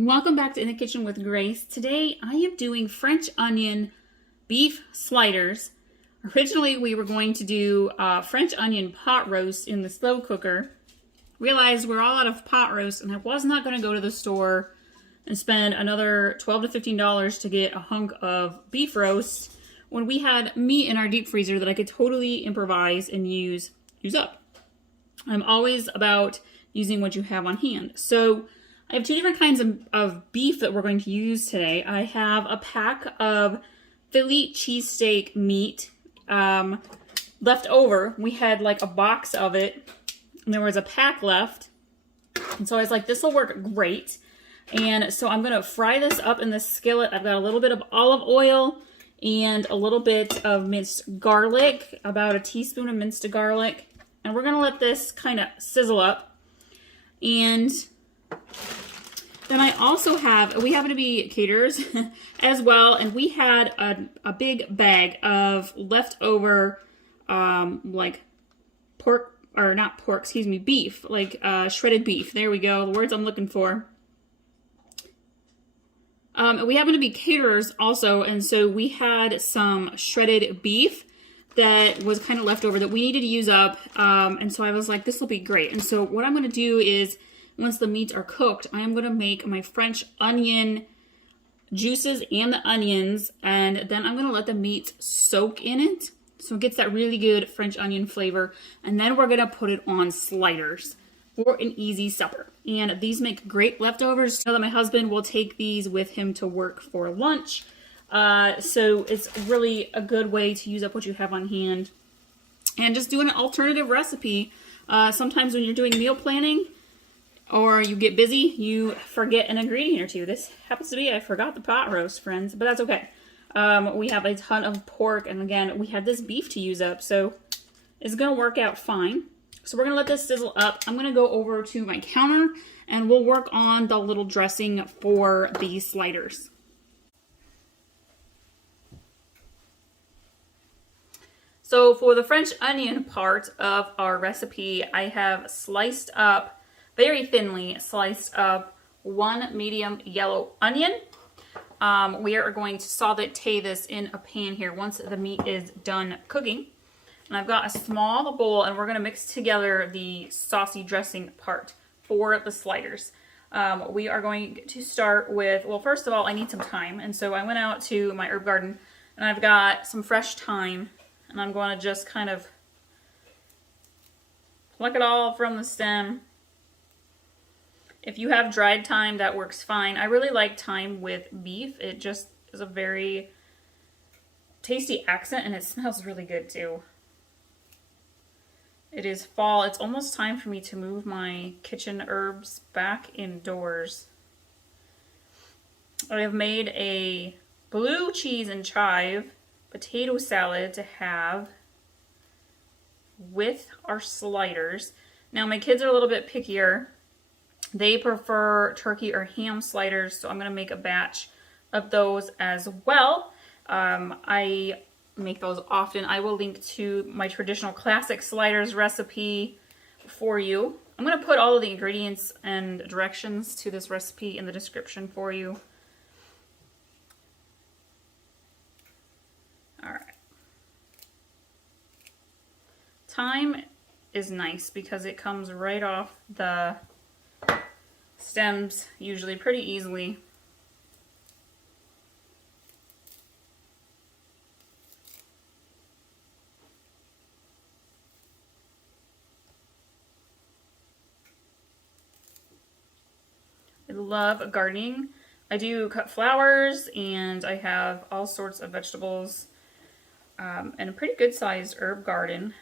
Welcome back to In the Kitchen with Grace. Today I am doing French onion beef sliders. Originally we were going to do French onion pot roast in the slow cooker. Realized we're all out of pot roast and I was not going to go to the store and spend another $12 to $15 to get a hunk of beef roast when we had meat in our deep freezer that I could totally improvise and use up. I'm always about using what you have on hand. So I have two different kinds of beef that we're going to use today. I have a pack of Philly cheesesteak meat left over. We had like a box of it and there was a pack left. And so I was like, this will work great. And so I'm going to fry this up in the skillet. I've got a little bit of olive oil and a little bit of minced garlic, about a teaspoon of minced garlic. And we're going to let this kind of sizzle up. And then I also have, we happen to be caterers as well, and we had a big bag of leftover, like pork, or not pork, excuse me, beef, like shredded beef. There we go, the words I'm looking for. We happen to be caterers also, and so we had some shredded beef that was kind of left over that we needed to use up, and so I was like, this will be great. And so what I'm going to do is, once the meats are cooked, I am going to make my French onion juices and the onions, and then I'm going to let the meats soak in it so it gets that really good French onion flavor, and then we're going to put it on sliders for an easy supper. And these make great leftovers. I know that my husband will take these with him to work for lunch, so it's really a good way to use up what you have on hand and just do an alternative recipe. Sometimes when you're doing meal planning, or you get busy, you forget an ingredient or two. This happens to be, I forgot the pot roast, friends, but that's okay. We have a ton of pork, and again, we had this beef to use up, so it's gonna work out fine. So we're gonna let this sizzle up. I'm gonna go over to my counter, and we'll work on the little dressing for the sliders. So for the French onion part of our recipe, I have sliced up, very thinly sliced up, one medium yellow onion. We are going to saute this in a pan here once the meat is done cooking. And I've got a small bowl, and we're going to mix together the saucy dressing part for the sliders. We are going to start with, well, first of all, I need some thyme. And so I went out to my herb garden, and I've got some fresh thyme. And I'm going to just kind of pluck it all from the stem. If you have dried thyme, that works fine. I really like thyme with beef. It just is a very tasty accent, and it smells really good too. It is fall. It's almost time for me to move my kitchen herbs back indoors. I have made a blue cheese and chive potato salad to have with our sliders. Now my kids are a little bit pickier. They prefer turkey or ham sliders, so I'm going to make a batch of those as well. I make those often. I will link to my traditional classic sliders recipe for you. I'm going to put all of the ingredients and directions to this recipe in the description for you. All right. Thyme is nice because it comes right off the stems usually pretty easily. I love gardening. I do cut flowers, and I have all sorts of vegetables, and a pretty good sized herb garden.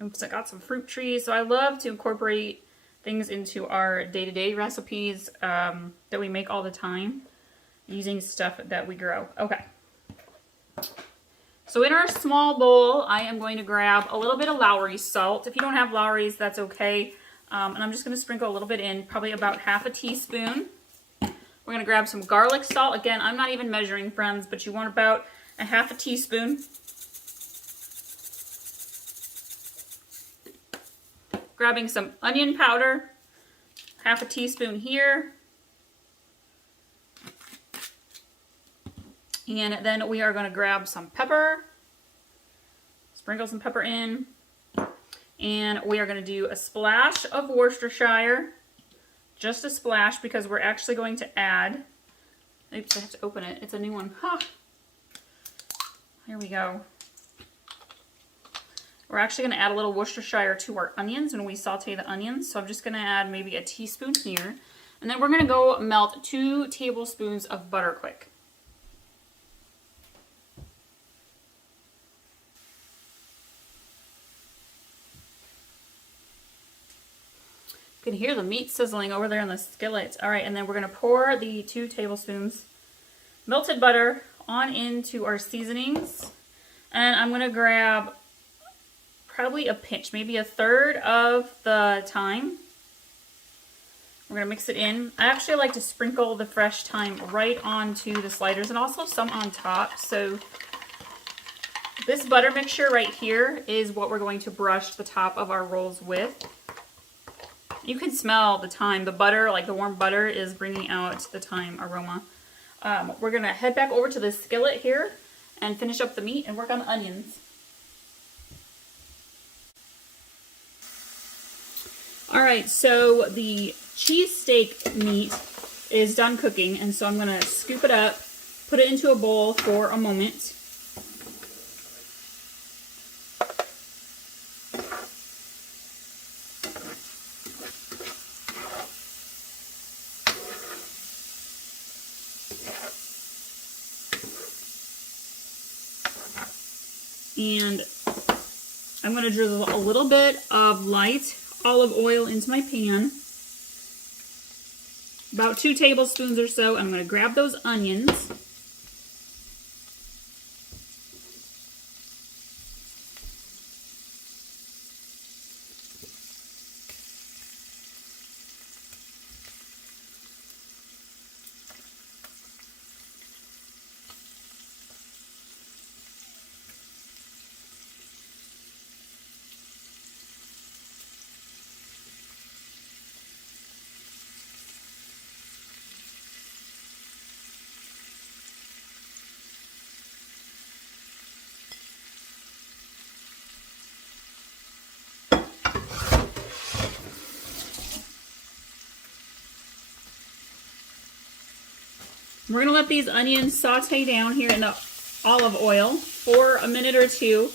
I got some fruit trees, so I love to incorporate things into our day-to-day recipes that we make all the time using stuff that we grow. Okay. So in our small bowl, I am going to grab a little bit of Lowry salt. If you don't have Lowry's, that's okay. And I'm just going to sprinkle a little bit in, probably about half a teaspoon. We're going to grab some garlic salt. Again, I'm not even measuring, friends, but you want about a half a teaspoon. Grabbing some onion powder, half a teaspoon here. And then we are going to grab some pepper, sprinkle some pepper in, and we are going to do a splash of Worcestershire, just a splash, because we're actually going to add, oops, I have to open it, it's a new one, Here we go. We're actually going to add a little Worcestershire to our onions when we saute the onions, so I'm just going to add maybe a teaspoon here, and then we're going to go melt 2 tablespoons of butter quick. You can hear the meat sizzling over there in the skillet. All right, and then we're going to pour the 2 tablespoons melted butter on into our seasonings. And I'm going to grab probably a pinch, maybe a third of the thyme. We're going to mix it in. I actually like to sprinkle the fresh thyme right onto the sliders and also some on top. So this butter mixture right here is what we're going to brush the top of our rolls with. You can smell the thyme. The butter, like the warm butter, is bringing out the thyme aroma. We're going to head back over to the skillet here and finish up the meat and work on the onions. Alright, so the cheesesteak meat is done cooking, and so I'm going to scoop it up, put it into a bowl for a moment. And I'm going to drizzle a little bit of light olive oil into my pan. About 2 tablespoons or so. I'm going to grab those onions. We're going to let these onions saute down here in the olive oil for a minute or 2.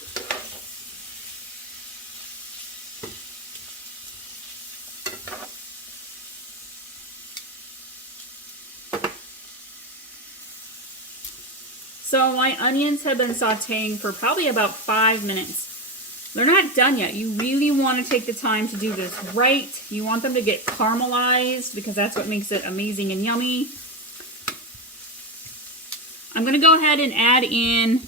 So my onions have been sauteing for probably about 5 minutes. They're not done yet. You really want to take the time to do this right. You want them to get caramelized because that's what makes it amazing and yummy. I'm going to go ahead and add in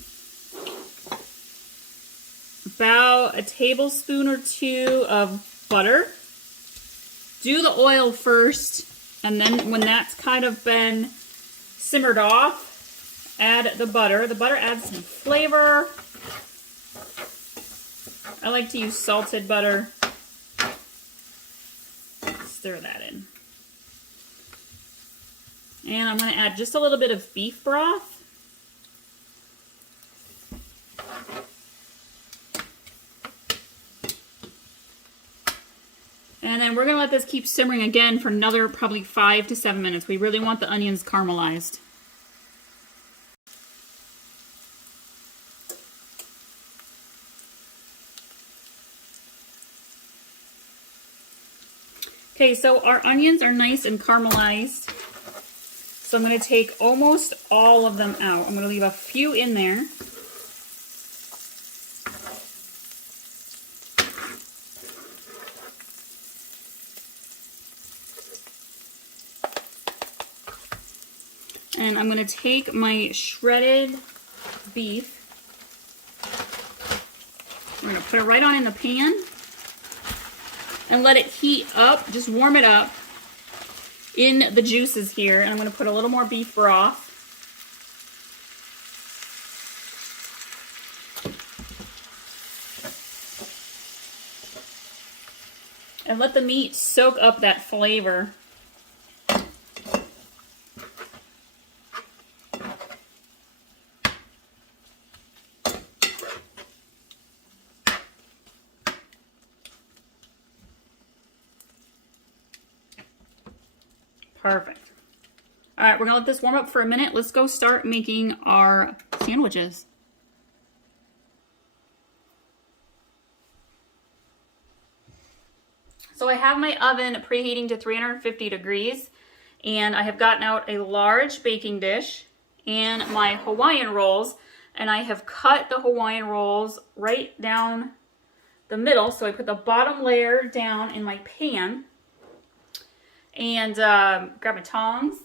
about a tablespoon or 2 of butter. Do the oil first, and then when that's kind of been simmered off, add the butter. The butter adds some flavor. I like to use salted butter. Stir that in. And I'm going to add just a little bit of beef broth. And then we're going to let this keep simmering again for another probably 5 to 7 minutes. We really want the onions caramelized. Okay, so our onions are nice and caramelized. So I'm going to take almost all of them out. I'm going to leave a few in there. And I'm going to take my shredded beef. I'm going to put it right on in the pan and let it heat up, just warm it up in the juices here. And I'm going to put a little more beef broth. And let the meat soak up that flavor. Perfect. All right, we're gonna let this warm up for a minute. Let's go start making our sandwiches. So I have my oven preheating to 350 degrees, and I have gotten out a large baking dish and my Hawaiian rolls, and I have cut the Hawaiian rolls right down the middle. So I put the bottom layer down in my pan, and grab my tongs.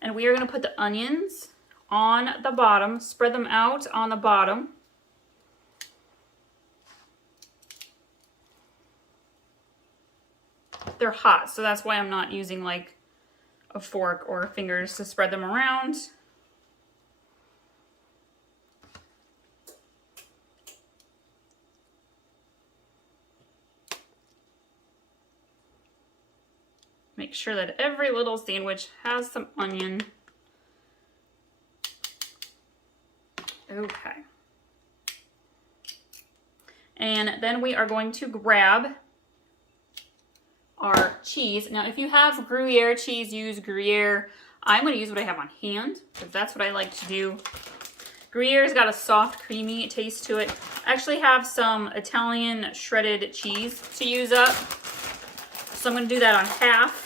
And we are going to put the onions on the bottom, spread them out on the bottom. They're hot, so that's why I'm not using like a fork or fingers to spread them around. Make sure that every little sandwich has some onion. Okay. And then we are going to grab our cheese. Now, if you have Gruyere cheese, use Gruyere. I'm going to use what I have on hand, because that's what I like to do. Gruyere's got a soft, creamy taste to it. I actually have some Italian shredded cheese to use up, so I'm going to do that on half.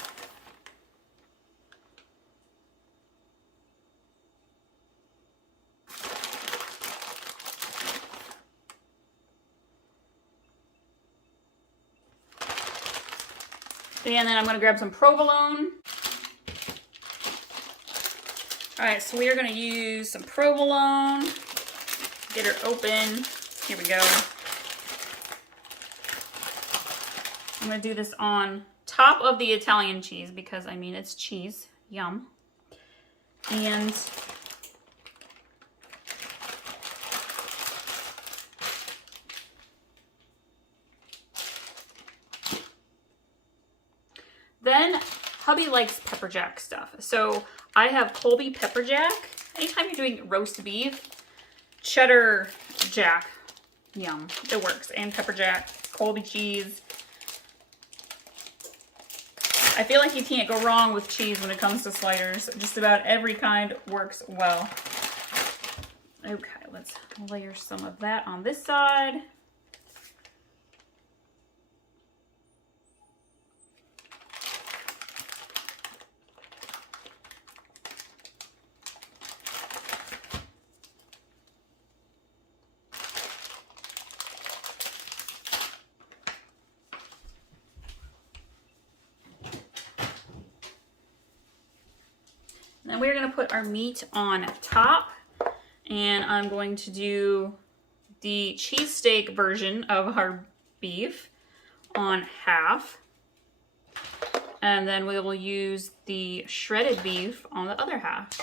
And then I'm going to grab some provolone. All right, so we are going to use some provolone. Get her open. Here we go. I'm going to do this on top of the Italian cheese because, I mean, it's cheese. Yum. And then hubby likes pepper jack stuff. So I have Colby pepper jack. Anytime you're doing roast beef, cheddar jack, yum, it works. And pepper jack, Colby cheese. I feel like you can't go wrong with cheese when it comes to sliders. Just about every kind works well. Okay, let's layer some of that on this side. Then we're going to put our meat on top, and I'm going to do the cheesesteak version of our beef on half, and then we will use the shredded beef on the other half.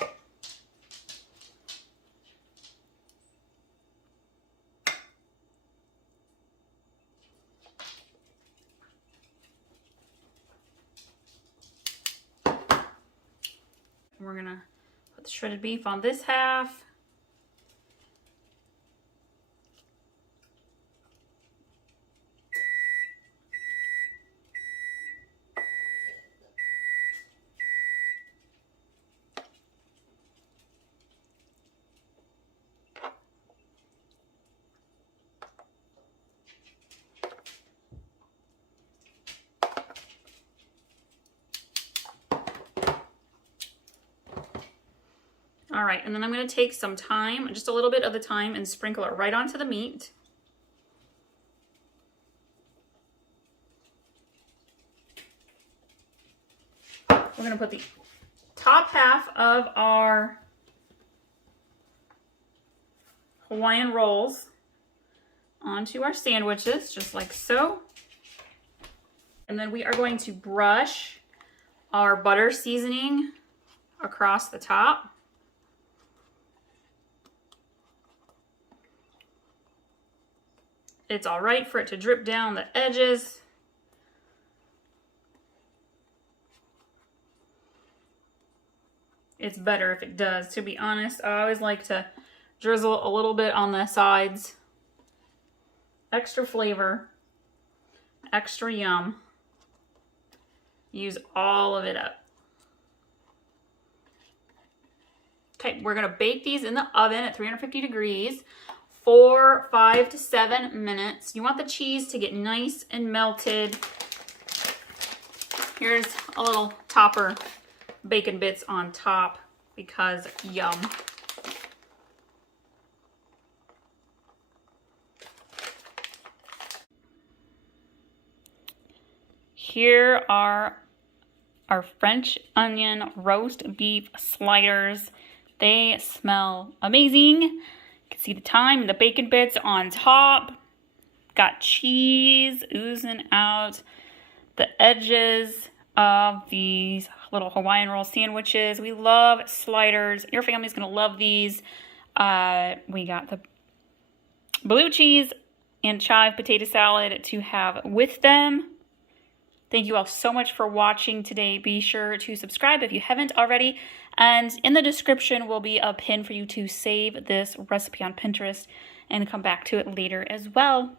We're gonna put the shredded beef on this half. All right, and then I'm going to take some thyme, just a little bit of the thyme, and sprinkle it right onto the meat. We're going to put the top half of our Hawaiian rolls onto our sandwiches, just like so. And then we are going to brush our butter seasoning across the top. It's all right for it to drip down the edges. It's better if it does, to be honest. I always like to drizzle a little bit on the sides. extra flavor, extra yum. Use all of it up. Okay, we're gonna bake these in the oven at 350 degrees for 5 to 7 minutes. You want the cheese to get nice and melted. Here's a little topper bacon bits on top because yum. Here are our French onion roast beef sliders. They smell amazing. You can see the thyme and the bacon bits on top. Got cheese oozing out the edges of these little Hawaiian roll sandwiches. We love sliders. Your family's gonna love these. We got the blue cheese and chive potato salad to have with them. Thank you all so much for watching today. Be sure to subscribe if you haven't already. And in the description will be a pin for you to save this recipe on Pinterest and come back to it later as well.